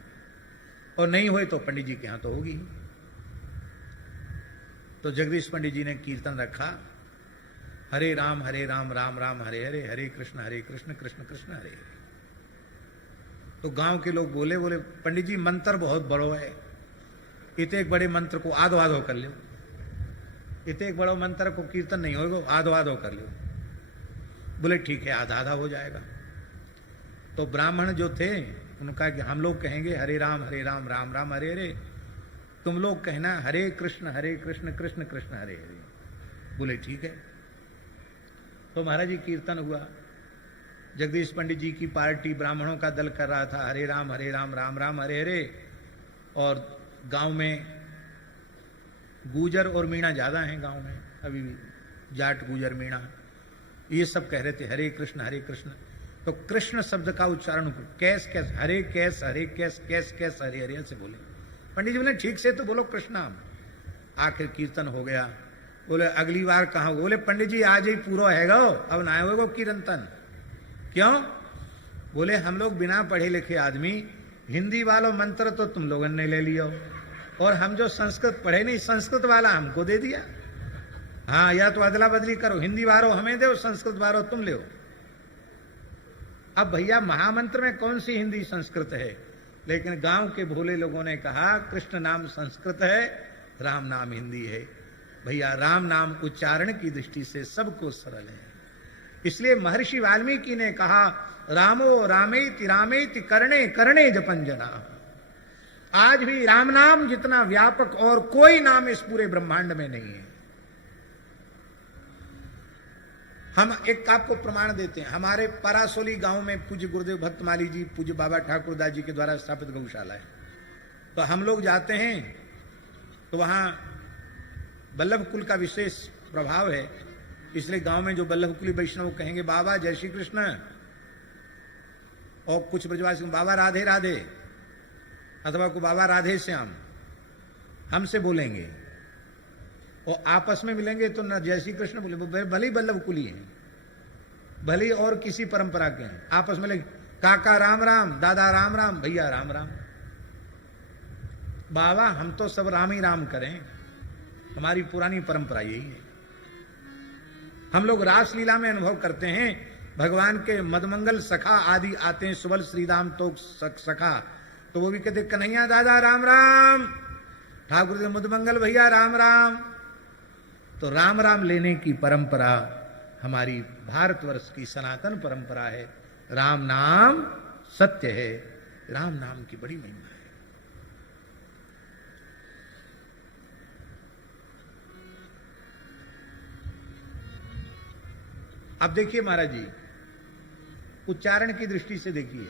और नहीं हुए तो पंडित जी के यहाँ तो होगी। तो जगदीश पंडित जी ने कीर्तन रखा, हरे राम राम राम हरे हरे, हरे कृष्ण कृष्ण कृष्ण हरे हरे। तो गांव के लोग बोले पंडित जी मंत्र बहुत बड़ो है, इतने एक बड़े मंत्र को आधो आधो कर लो, इतने एक बड़ो मंत्र को कीर्तन नहीं होगा, आधो आधो कर लो। बोले ठीक है, आधा आधा हो जाएगा। तो ब्राह्मण जो थे उन्होंने कहा कि हम लोग कहेंगे हरे राम राम राम हरे हरे, तुम लोग कहना हरे कृष्ण कृष्ण कृष्ण हरे हरे। बोले ठीक है। तो महाराज जी कीर्तन हुआ, जगदीश पंडित जी की पार्टी ब्राह्मणों का दल कर रहा था हरे राम राम राम हरे हरे, और गांव में गूजर और मीणा ज्यादा हैं गांव में, अभी भी जाट गूजर मीणा। ये सब कह रहे थे हरे कृष्ण। तो कृष्ण शब्द का उच्चारण कैस कैस, हरे कैस, हरे कैस, कैस कैस, हरे हरे से बोले। पंडित जी बोले ठीक से तो बोलो कृष्ण नाम। आखिर कीर्तन हो गया। बोले अगली बार कहाँ? बोले पंडित जी आज ही पूरा है गो, अब ना होगा कीर्तन। क्यों? बोले हम लोग बिना पढ़े लिखे आदमी, हिंदी वालों मंत्र तो तुम लोगों ने ले लियो, और हम जो संस्कृत पढ़े नहीं, संस्कृत वाला हमको दे दिया। हाँ, या तो अदला बदली करो, हिंदी वारो हमें दो, संस्कृत वारो तुम ले। अब भैया महामंत्र में कौन सी हिंदी संस्कृत है? लेकिन गांव के भोले लोगों ने कहा कृष्ण नाम संस्कृत है, राम नाम हिंदी है। भैया राम नाम उच्चारण की दृष्टि से सबको सरल है। इसलिए महर्षि वाल्मीकि ने कहा रामो रामेति रामेति करणे करणे जपन जना। आज भी राम नाम जितना व्यापक और कोई नाम इस पूरे ब्रह्मांड में नहीं है। हम एक आपको प्रमाण देते हैं। हमारे परासोली गांव में पूज्य गुरुदेव भक्तमाली जी, पूज्य बाबा ठाकुरदास जी के द्वारा स्थापित गौशाला है। तो हम लोग जाते हैं तो वहां बल्लभ कुल का विशेष प्रभाव है। इसलिए गांव में जो बल्लभ कुली वैष्णव कहेंगे बाबा जय श्री कृष्ण, और कुछ ब्रजवासी बाबा राधे राधे, अथवा को बाबा राधे श्याम, हमसे बोलेंगे। और आपस में मिलेंगे तो न जय श्री कृष्ण बोले, भले बल्लभ कुली हैं, भले और किसी परंपरा के हैं, आपस में लगे काका राम राम, दादा राम राम, भैया राम राम। बाबा हम तो सब राम ही राम करें, हमारी पुरानी परंपरा यही है। हम लोग रासलीला में अनुभव करते हैं, भगवान के मदमंगल सखा आदि आते हैं, सुबल श्रीराम तो सखा, तो वो भी कहते कन्हैया दादा राम राम, ठाकुर जी मदमंगल भैया राम राम। तो राम राम लेने की परंपरा हमारी भारतवर्ष की सनातन परंपरा है। राम नाम सत्य है, राम नाम की बड़ी महिमा है। अब देखिए महाराज जी, उच्चारण की दृष्टि से देखिए,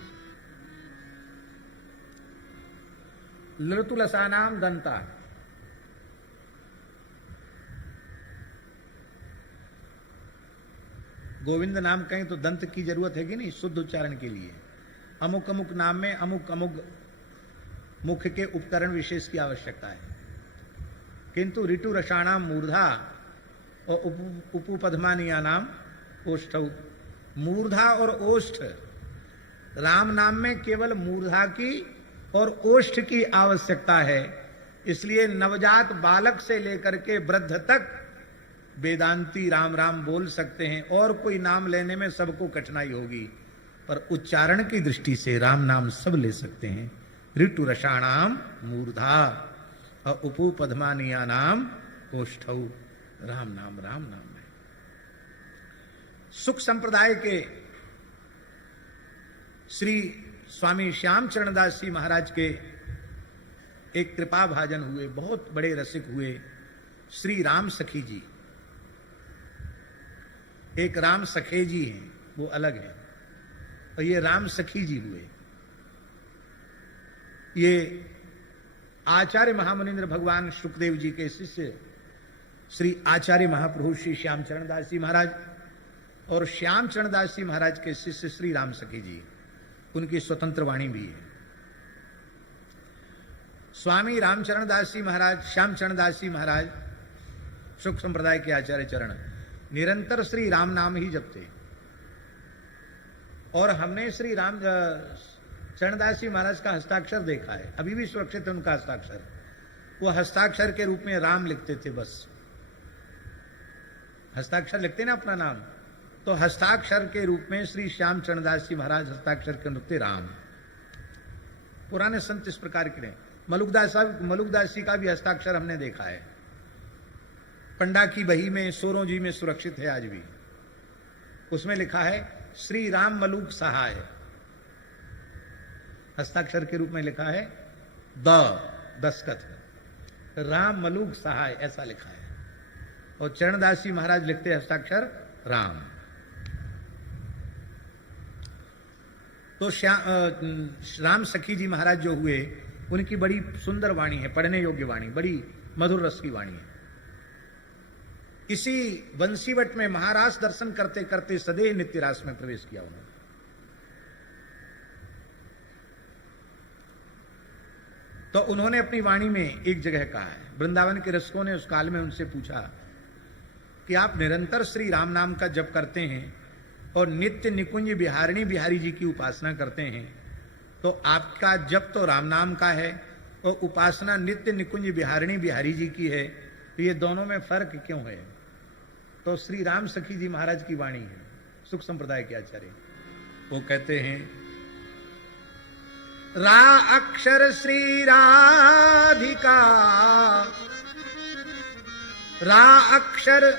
लृतुलसानाम दंता, गोविंद नाम कहें तो दंत की जरूरत है कि नहीं, शुद्ध उच्चारण के लिए। अमुक अमुक नाम में अमुक अमुक मुख के उपकरण विशेष की आवश्यकता है। किंतु ऋतु रसाणाम मूर्धा और उपपद्मानिया नाम ओष्ठ, मूर्धा और ओष्ठ, राम नाम में केवल मूर्धा की और ओष्ठ की आवश्यकता है। इसलिए नवजात बालक से लेकर के वृद्ध तक वेदांती राम राम बोल सकते हैं, और कोई नाम लेने में सबको कठिनाई होगी, पर उच्चारण की दृष्टि से राम नाम सब ले सकते हैं। ऋतु रसाणाम मूर्धा और उपू पद्मानिया नाम ओष्ठौ, राम नाम है। सुख संप्रदाय के श्री स्वामी श्याम चरणदास जी महाराज के एक कृपा भाजन हुए, बहुत बड़े रसिक हुए, श्री राम सखी जी। एक राम सखे जी हैं, वो अलग है, और ये राम सखी जी हुए। ये आचार्य महामुनिंद्र भगवान शुकदेव जी के शिष्य श्री आचार्य महाप्रभु श्री श्याम चरणदास जी महाराज और श्याम चरणदास जी महाराज के शिष्य श्री राम सखी जी, उनकी स्वतंत्र वाणी भी है। स्वामी रामचरणदास जी महाराज, श्याम चरणदास जी महाराज, सुख संप्रदाय के आचार्य चरण, निरंतर श्री राम नाम ही जपते। और हमने श्री राम चरणदास जी महाराज का हस्ताक्षर देखा है, अभी भी सुरक्षित है उनका हस्ताक्षर। वो हस्ताक्षर के रूप में राम लिखते थे, बस हस्ताक्षर लिखते ना अपना नाम, तो हस्ताक्षर के रूप में श्री श्याम चरणदास जी महाराज हस्ताक्षर के लिखते राम। पुराने संत इस प्रकार के मलुकदास जी का भी हस्ताक्षर हमने देखा है, पंडा की बही में, सोरों जी में सुरक्षित है आज भी। उसमें लिखा है श्री राम मलुक सहाय, हस्ताक्षर के रूप में लिखा है दस्खत, राम मलुक सहाय ऐसा लिखा है। और चरणदास जी महाराज लिखते हस्ताक्षर राम। तो राम सखी जी महाराज जो हुए, उनकी बड़ी सुंदर वाणी है, पढ़ने योग्य वाणी, बड़ी मधुर रस की वाणी है। इसी बंसीवट में महारास दर्शन करते करते सदैव नित्य रास में प्रवेश किया उन्होंने। तो उन्होंने अपनी वाणी में एक जगह कहा है, वृंदावन के रसिकों ने उस काल में उनसे पूछा कि आप निरंतर श्री राम नाम का जप करते हैं और नित्य निकुंज बिहारिणी बिहारी जी की उपासना करते हैं, तो आपका जप तो राम नाम का है और उपासना नित्य निकुंज बिहारिणी बिहारी जी की है, तो ये दोनों में फर्क क्यों है? तो श्री राम सखी जी महाराज की वाणी है, सुख संप्रदाय के आचार्य, वो कहते हैं रा अक्षर श्री राधिका, रा अक्षर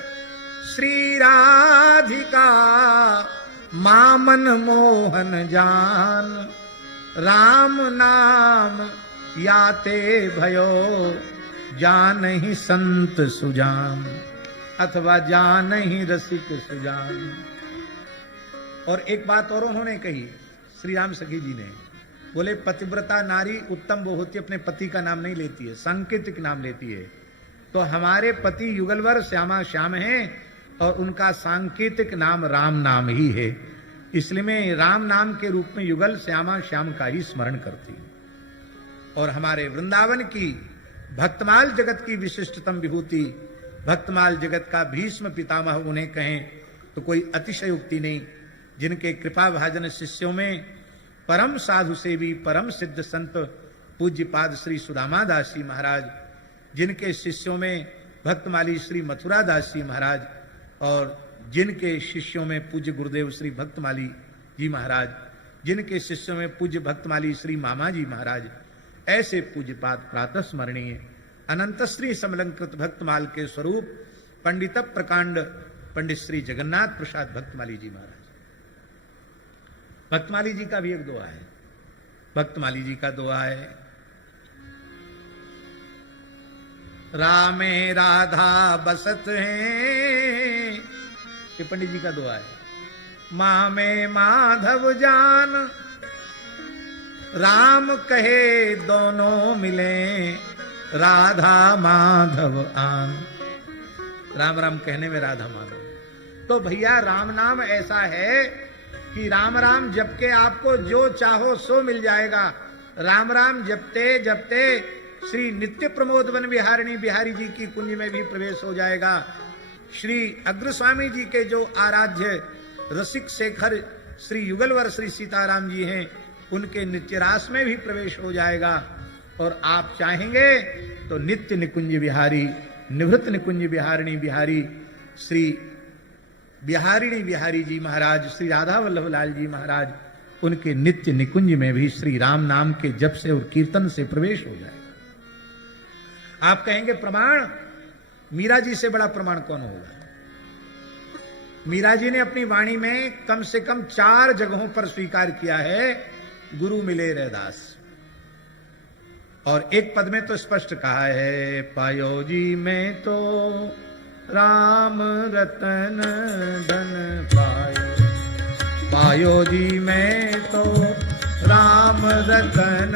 श्री राधिका, मामन मोहन जान, राम नाम याते भयो, जान ही संत सुजान, अथवा जान ही रसिक सुजान। और एक बात और उन्होंने कही श्री राम सखी जी ने, बोले पतिव्रता नारी उत्तम वो होती अपने पति का नाम नहीं लेती है, सांकेतिक नाम लेती है। तो हमारे पति युगलवर श्यामा श्याम हैं और उनका सांकेतिक नाम राम नाम ही है, इसलिए मैं राम नाम के रूप में युगल श्यामा श्याम का ही स्मरण करती हूं। और हमारे वृंदावन की भक्तमाल जगत की विशिष्टतम विभूति, भक्तमाल जगत का भीष्म पितामह उन्हें कहें तो कोई अतिशयोक्ति नहीं, जिनके कृपा भाजन शिष्यों में परम साधु सेवी परम सिद्ध संत पूज्यपाद श्री सुदामा दास जी महाराज, जिनके शिष्यों में भक्तमाली श्री मथुरा दास जी महाराज, और जिनके शिष्यों में पूज्य गुरुदेव श्री भक्तमाली जी महाराज, जिनके शिष्यों में पूज्य भक्तमाली श्री मामा जी महाराज, ऐसे पूज्यपाद प्रातः स्मरणीय अनंत श्री समलंकृत भक्तमाल के स्वरूप पंडित प्रकांड पंडित श्री जगन्नाथ प्रसाद भक्तमाली जी महाराज। भक्तमाली जी का भी एक दोहा है, भक्तमाली जी का दोहा है, रामे राधा बसत हैं, ये पंडित जी का दुआ है। माँ में माधव जान, राम कहे दोनों मिले, राधा माधव आन, राम राम कहने में राधा माधव। तो भैया राम नाम ऐसा है कि राम राम जप के आपको जो चाहो सो मिल जाएगा। राम राम जपते जपते श्री नित्य प्रमोद वन बिहारिणी बिहारी जी की कुंज में भी प्रवेश हो जाएगा। श्री अग्रस्वामी जी के जो आराध्य रसिक शेखर श्री युगलवर श्री सीताराम जी हैं, उनके नित्य रास में भी प्रवेश हो जाएगा। और आप चाहेंगे तो नित्य निकुंज बिहारी निवृत्त निकुंज बिहारिणी बिहारी श्री बिहारिणी बिहारी जी महाराज, श्री राधा वल्लभ लाल जी महाराज, उनके नित्य निकुंज में भी श्री राम नाम के जप से और कीर्तन से प्रवेश हो जाएगा। आप कहेंगे प्रमाण, मीरा जी से बड़ा प्रमाण कौन होगा? मीरा जी ने अपनी वाणी में कम से कम 4 जगहों पर स्वीकार किया है गुरु मिले रैदास, और एक पद में तो स्पष्ट कहा है, पायो जी में तो राम रतन धन पायो, पायो जी में तो राम रतन